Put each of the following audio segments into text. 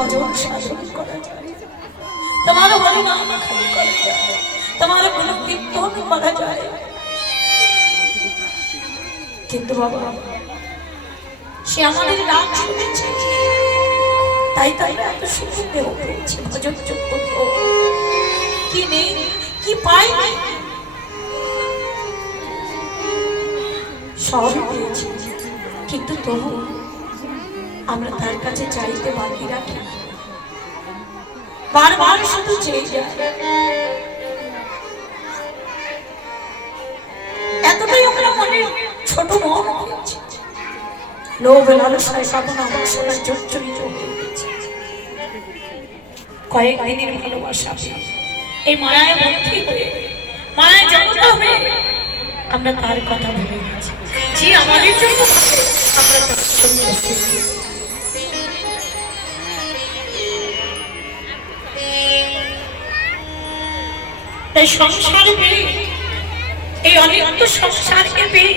ভজন সাধন করা যায়। তোমার হরিনাম করা যায়। তোমার কোনো কীর্তন করা যায়। কিন্তু বাবা, সে আমাদের ডাক শুনেছে। তাই তাই এত সুখী দেহ পেয়েছে ভজন যোগ্য। কি নেই, কি পাই সবই পেয়েছি। কিন্তু তবু আমরা তার কাছে চাইতে বাকি রাখি বারবার শুধু চেয়ে যায় এতটাই আমরা মনে ছোট মন লোভ লালসায় আমার সোনার জর্জরিত হয়ে কয়েক দিনের ভালোবাসা এই মায়ায় বন্ধি হয়ে, মায়ায় জগতা হয়ে আমরা তার কথা ভেবে গেছি। যে আমাদের জন্য আমরা তার জন্য তাই সংসারে পেয়ে, এই অনিত্য সংসারকে পেয়ে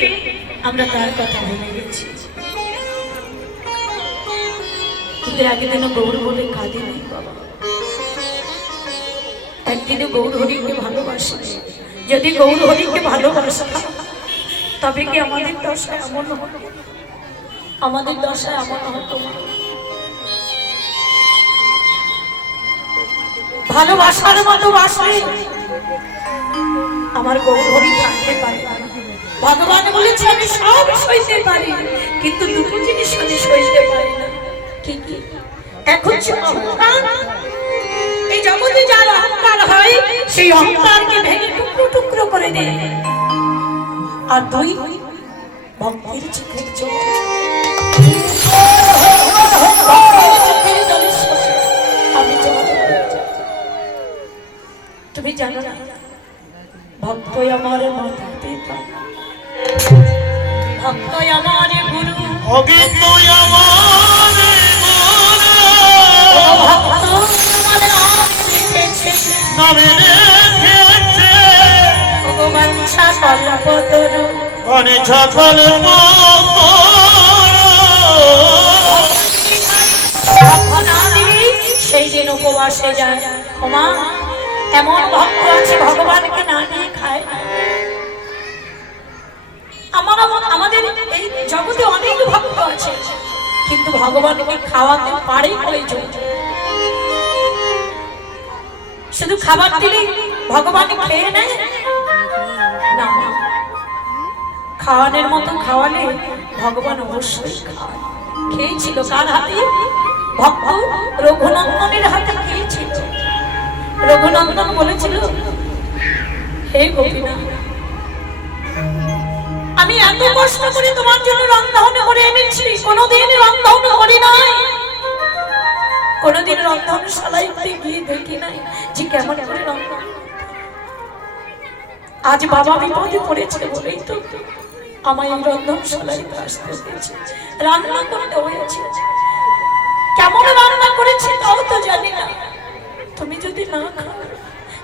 আমরা তার কথা ভেবে গেছি। কিন্তু একদিনও গৌর বলে কাঁদে নেই বাবা। একদিনও গৌর হরিকে ভালোবাসে। যদি গৌর হরিকে ভালোবাসা তবে কি আমাদের দশা এমন হতো? আমাদের দশা এমন হতো। ভালোবাসার মতো বাসলে আমার গৌর হরি থাকতে পারে। ভগবান বলেছে আমি সব সইতে পারি, কিন্তু দুটো জিনিস আমি সইতে পারি না। কি কি? হচ্ছে অহংকার। এই জগতে যার অহংকার হয়, সেই অহংকারকে ভেঙে টুকরো টুকরো করে দেয়। আর দুই ভক্তির চোখের জল তুমি জানো না ভক্তই আমার মাতা পিতা ভক্তই আমার গুরু। অভিজ্ঞ আমার ও ভক্ত আমার নাম লিখেছে নামে রেখেছে। ভগবান কল্পতরু গণে সকল ভক্তি সেই দিন উপবাসে যায়। ওমা এমন ভক্ত আছে ভগবানকে না নিয়ে খায় আমার আমাদের এই জগতে অনেক ভক্ত আছে, কিন্তু ভগবানকে খাওয়াতে পারে কয়জন শুধু খাবার দিলে ভগবান খেয়ে নেয়? না। খাওয়ানোর মতো খাওয়ালে ভগবান অবশ্যই খেয়েছিল কার হাতে? ভক্ত রঘুনন্দনের হাতে খেয়েছিল। রঘুনন্দন বলেছিল, হে আমি এত কষ্ট করে তোমার জন্য রন্ধন করে এনেছি, কোনোদিন রন্ধন করি নাই। কোনোদিন রন্ধনশালায় গিয়ে দেখি নাই যে কেমন করে রন্ধন আজ বাবা বিপদে পড়েছে বলেই তো আমায় এই রন্ধনশালায় আসতে রান্না করতে হয়েছে। কেমন রান্না করেছে তাও তো জানি না। তুমি যদি না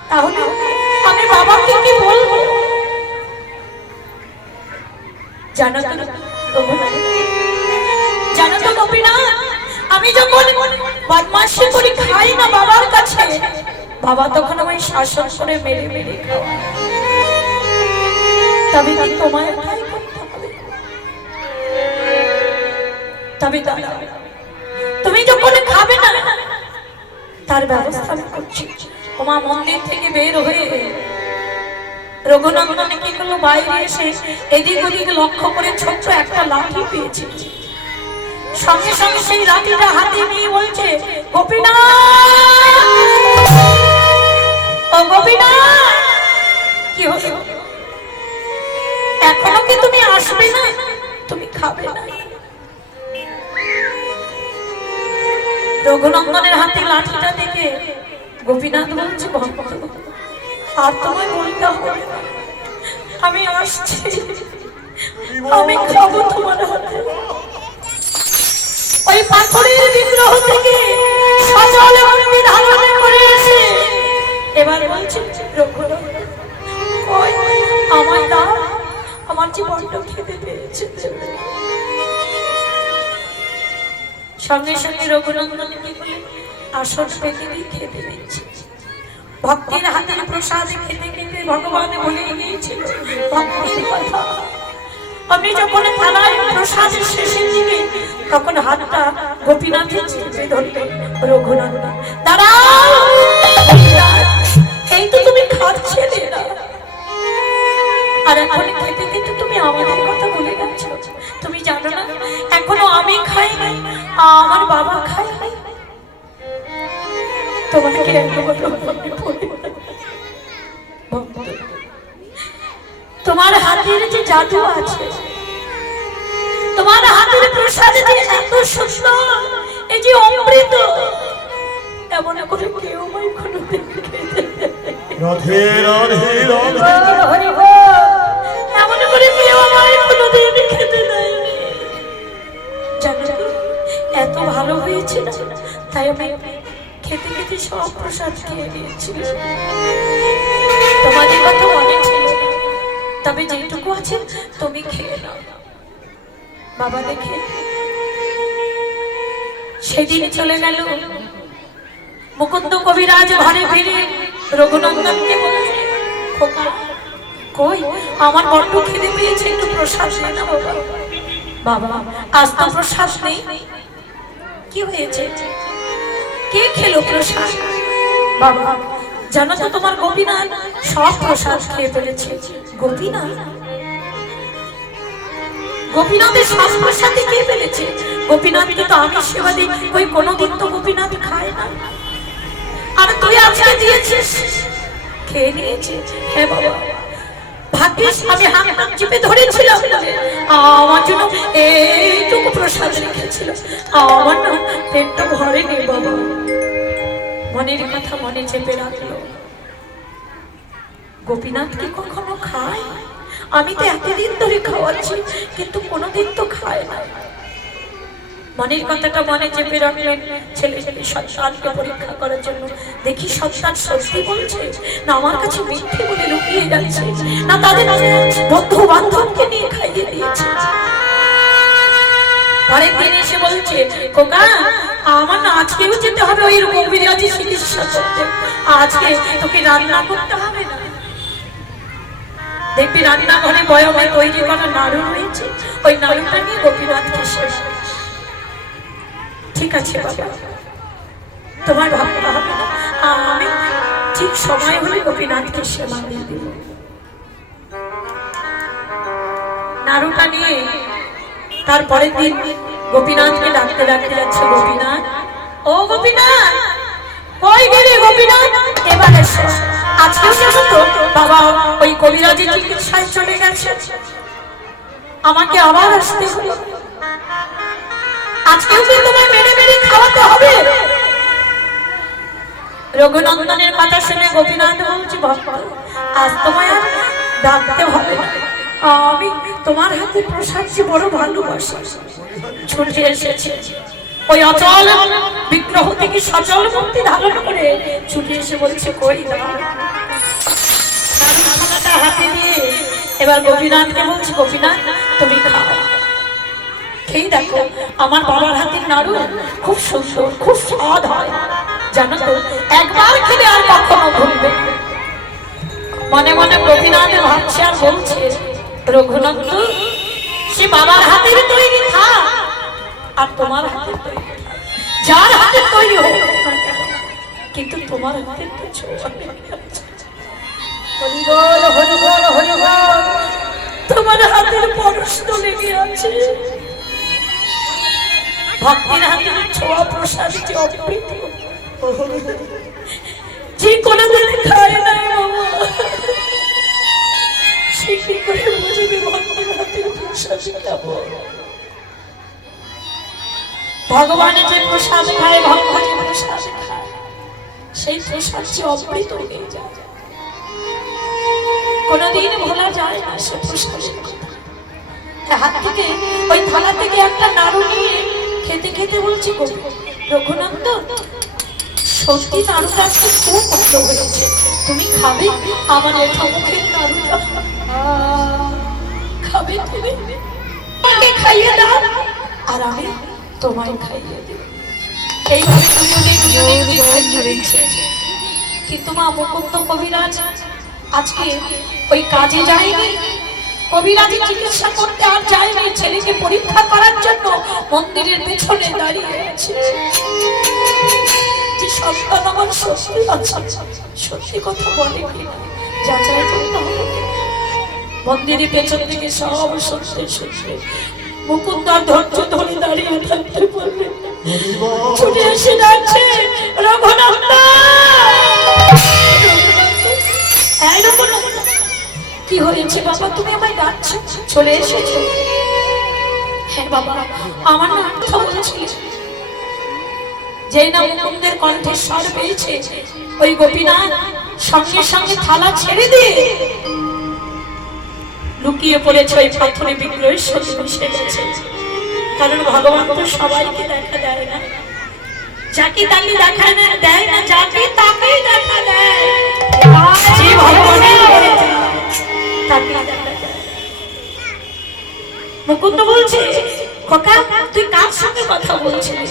তাহলে আমি বাবাকে কি বলব? আমি যখন খাই না বাবার কাছে, বাবা তখন আমায় শাসন করে মেরে মেরে তবে কি তোমায় তবে তুমি যখন তার ব্যবস্থা আমি করছি। তোমা মন্দির থেকে বের হয়ে রঘুনন্দন কি করল? বাইরে এসে এদিক ওদিক লক্ষ্য করে ছোট্ট একটা লাঠি পেয়েছে। সঙ্গে সঙ্গে সেই লাঠিটা হাতে নিয়ে বলছে, গোপীনাথ! ও কি হলো? এখনও কি তুমি আসবে না? তুমি খাবে না। রঘুনন্দনের হাতে লাঠিটা দেখে গোপীনাথ বলছে আর তোমায় বলতে হবে আমি আসছি। আমি খাব তোমার হাতে। ওই পাথরের বিগ্রহ থেকে সজল মন্দির ধারণ করে এসে এবার বলছে আমায় দাও। আমার বড্ড খেতে পেয়েছে। সঙ্গে সঙ্গে রঘুনন্দন কি বলে আসন পেতে খেতে দিচ্ছে ভক্তির হাতে প্রসাদ খেতে খেতে ভগবান বলে গিয়েছিল ভক্তির কথা। আমি যখন থানায় প্রসাদ শেষে দিবে তখন হাতটা গোপীনাথের চেপে ধরতে রঘুনাথ দাঁড়াও জাদু আছে। তোমার হাতের প্রসাদ যে এত সুন্দর এই যে অমৃত এমন করে কেউ আমায় কোনো দেখে রাধে রাধে রাধে। এমন করে কেউ আমায় কোনোদিন খেতে দেয়নি এত ভালো হয়েছে না? তাই আমি খেতে খেতে সব প্রসাদ খেয়ে নিয়েছি। তোমাদের কথা। তবে যেটুকু আছে, তুমি খেয়ে নাও। বাবা দেখে সেদিন চলে গেল। মুকুন্দ কবিরাজ ঘরে ফিরে রঘুনন্দনকে কই, আমার বড্ড খেতে পেয়েছে, একটু প্রসাদ দে না বাবা। বাবা, আজ তো প্রসাদ নেই। কি হয়েছে? কে খেলো প্রসাদ? বাবা জানো তো তোমার গোপীনাথ? সব প্রসাদ খেয়ে ফেলেছে। গোপীনাথ? গোপীনাথের সব প্রসাদই খেয়ে ফেলেছে। গোপীনাথকে তো আমি সেবা দিই। ওই কোনোদিন তো গোপীনাথ খায় না। আর তুই আজকে দিয়েছিস? খেয়ে নিয়েছে। হ্যাঁ বাবা। ভাগ্যিস আমি হাতটা চিপে ধরেছিলাম আমার জন্য এইটুকু প্রসাদ রেখেছিল। আমার না পেটটা ভরে নেই বাবা। মনের কথা মনে চেপে রাখল। গোপীনাথ কি কখনো খায়? আমি তো এতদিন ধরে খাওয়াচ্ছি, কিন্তু কোনোদিন তো খায় না। মনের কথাটা মনে চেপে রাখলেন ছেলে ছেলে সন্তানকে পরীক্ষা করার জন্য। দেখি সন্তান সত্যি বলছে, না আমার কাছে মিথ্যে বলে লুকিয়ে যাচ্ছে না তাদের বন্ধু বান্ধবকে নিয়ে খাইয়ে দিয়েছে। পরের দিন এসে বলছে কোকা আমার না আজকেও যেতে হবে, ওই রকম বিরিয়ানি চিকিৎসা করতে। আজকে তোকে রান্না করতে হবে দেখবি রান্নাঘরে বয়মে তৈরি করা নাড়ু রয়েছে। ওই নাড়ুটা নিয়ে গোপীনাথকে শেষ ঠিক আছে বাবা। তোমার ভাবনা হবে না। আমি ঠিক সময় হলে গোপীনাথকে সেবা দিয়ে দেব। নাড়ুটা নিয়ে তারপরের দিন গোপীনাথকে ডাকতে ডাকতে যাচ্ছে গোপীনাথ। ও গোপীনাথ, কই গেলি গোপীনাথ? এবার এসো। বাবা ওই চিকিৎসায় চলে গেছে। আমাকে আবার আসতে আজকেও কি তোমায় মেরে মেরে খাওয়াতে হবে? রঘুনন্দনের কথা শুনে গোপীনাথ বলছি আজ তোমায় আর ডাকতে হবে আমি তোমার হাতে প্রসাদ যে বড় ভালোবাসি। ছুটে এসেছে। ওই অচল বিগ্রহ থেকে সচল মূর্তি ধারণ করে ছুটে এসে বলছে, কই না হাতে নিয়ে এবার গোপীনাথকে বলছি, গোপীনাথ, তুমি খাও। খেয়ে দেখো, আমার বাবার হাতের নাড়ু খুব সুন্দর, খুব স্বাদ হয়। জানো তো, একবার খেলে আর কখনো ভুলবে মনে মনে গোপীনাথ ভাবছে আর বলছে রঘুনাথ সে বাবার হাতের তৈরি খা আর তোমার হাতের তৈরি যার হাতের তৈরি হোক, কিন্তু তোমার হাতের তো ছোঁয়া তোমার হাতের পরশ লেগে আছে ভক্তির হাতের ছোঁয়া প্রসাদ যে অমৃত যে কোনোদিন খায় নাই সে কি ভগবানের যে প্রসাদ খায় ভক্ত যে প্রসাদ খায়, সেই প্রসাদ যে অমৃত হয়ে যায়। কোনোদিন ভোলা যায় না সে হাত থেকে ওই থালা থেকে একটা নাড়ু নিয়ে খেতে খেতে বলছি গো, রঘুনন্দ সত্যি নাড়ুটা আজকে খুব ভালো হয়েছে। তুমি খাবে? আমার এটা মুখের নাড়ুটা। খাবে তুমি? আমাকে খাইয়ে দাও। আর আমি তোমায় খাইয়ে দেব। এইভাবে দুজনে দুজনে কিন্তু মা মুকুন্দ কবিরাজ আজকে ওই কাজে যায়নি। কবিরাজি চিকিৎসা করতে আর যায়নি। ছেলেকে পরীক্ষা করার জন্য মন্দিরের পেছনে দাঁড়িয়ে আছে। যে সন্তান আমার সত্যি সত্যি কথা বলে কিনা যাচাই করতে হবে। মন্দিরের পেছন থেকে সব সত্যি সত্যি। মুকুন্দার ধৈর্য ধরে দাঁড়িয়ে থাকতে পারবে ছুটে এসে যাচ্ছে রঘুনাথ তুমি আমায় ডাকছো? চলে এসেছ? হ্যাঁ বাবা আমার না কথা বলেছিল। যেই না মুকুন্দের কণ্ঠে স্বর পেয়েছে ওই গোপীনাথ সঙ্গে সঙ্গে থালা ছেড়ে দিয়ে লুকিয়ে পড়েছে ওই পাথরে বিগ্রহের সাথে মিশে গেছে। কারণ ভগবান তো সবাইকে দেখা দেয় না। যাকে তাকে দেখা দেয় না যাকে তাকে দেখা দেয়। যে ভগবানের মুকুন্দ বলছে, খোকা, তুই কার সঙ্গে কথা বলছিস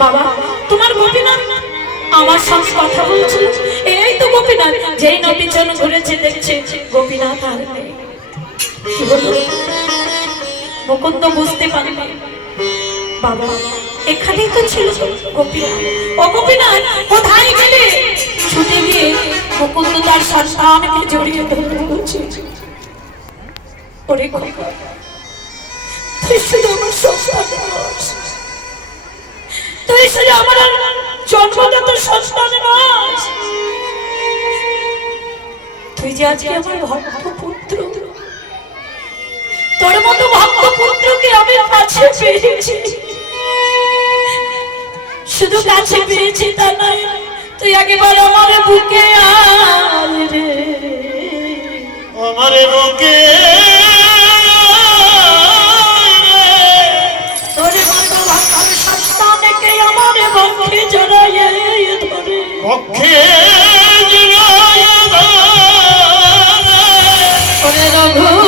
বাবা, তোমার গোপীনাথ আমার সঙ্গে কথা বলছিল। এই তো গোপীনাথ, যেই নদী জন ঘুরেছে দেখছে, গোপীনাথ আর? মুকুন্দ বুঝতে পারবে বাবা এখানেই তো ছিল গোপীনাথ ও গোপীনাথ, কোথায় গেলে ছুটে গিয়ে মুকুন্দ তার সন্তানকে জড়িয়ে ধরে বলছে ওরে তুই শুধু আমার নস। তুই শুধু আমার জন্মদাত সন্তান নস। তুই যে আজকে আমার ভক্ত পুত্র তোর মতো ভক্ত পুত্রকে আমি কাছে পেয়েছি শুধু কাছে পেয়েছি তা নয় তুই একেবারে আমার বুকে আয় রে। আমার বুকে বক্ষে জড়াইয়ে ধরে। পক্ষে রঘু